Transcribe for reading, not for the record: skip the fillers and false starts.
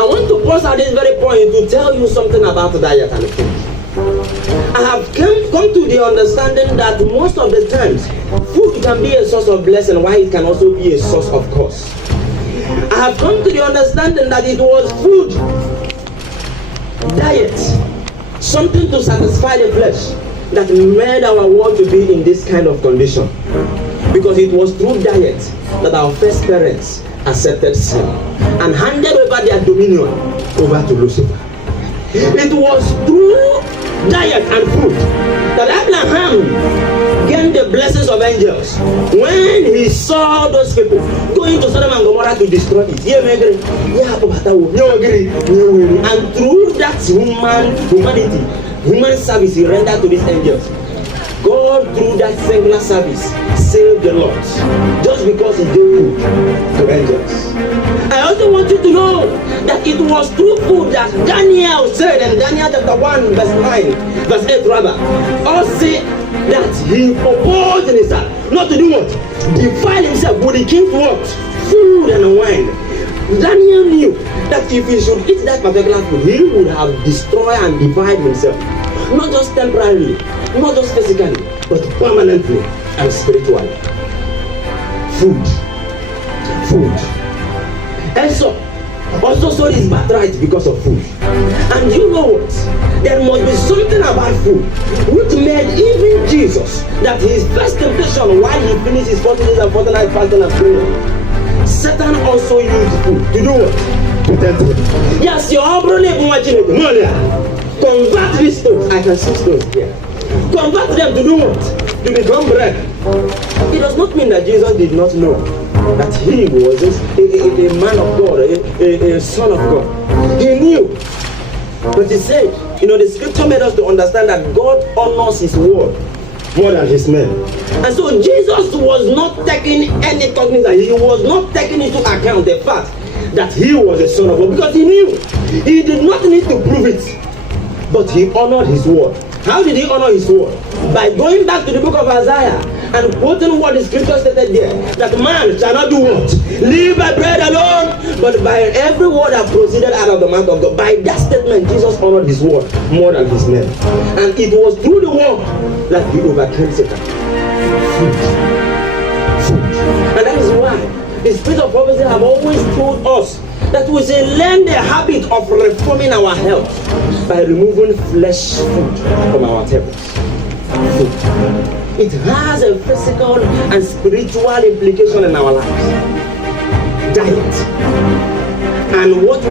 I want to pause at this very point to tell you something about diet and food. I have come to the understanding that most of the times, food can be a source of blessing, while it can also be a source of curse. I have come to the understanding that it was food, diet, something to satisfy the flesh, that made our world to be in this kind of condition. Because it was through diet that our first parents accepted sin and handed over their dominion over to Lucifer. It was through diet and food that Abraham gained the blessings of angels when he saw those people going to Sodom and Gomorrah to destroy it. And through that human service he rendered to these angels, God, through that singular service, saved the Lord just because he gave food to angels. I also want you to know that it was through food that Daniel said in Daniel chapter 1 verse 9, verse 8 rather, all say that he proposed in his heart not to do what? Defile himself with the king's what? Food and wine. Daniel knew that if he should eat that particular food, he would have destroyed and defiled himself. Not just temporarily, not just physically, but permanently and spiritually. Food. And so, also sold his birthright because of food. And you know what? There must be something about food which made even Jesus, that his first temptation while he finished his 40 days and 40 nights fasting and praying, Satan also used food to do what? To tempt him. Yes, you're all watching it. Convert these stones. I can see stones here. Convert them to do what? To become bread. It does not mean that Jesus did not know that he was a man of God, a son of God. He knew. But he said, the scripture made us to understand that God honors his word more than his men. And so Jesus was not taking any cognizance. He was not taking into account the fact that he was a son of God, because he knew. He did not need to prove it. But he honored his word. How did he honor his word? By going back to the book of Isaiah and quoting what the scripture stated there, that man shall not do what? Live by bread alone, but by every word that proceeded out of the mouth of God. By that statement, Jesus honored his word more than his men. And it was through the word that he overcame Satan. Food. And that is why the spirit of prophecy have always told us that we should learn the habit of reforming our health by removing flesh food from our tables. Food. It has a physical and spiritual implication in our lives. Diet. And what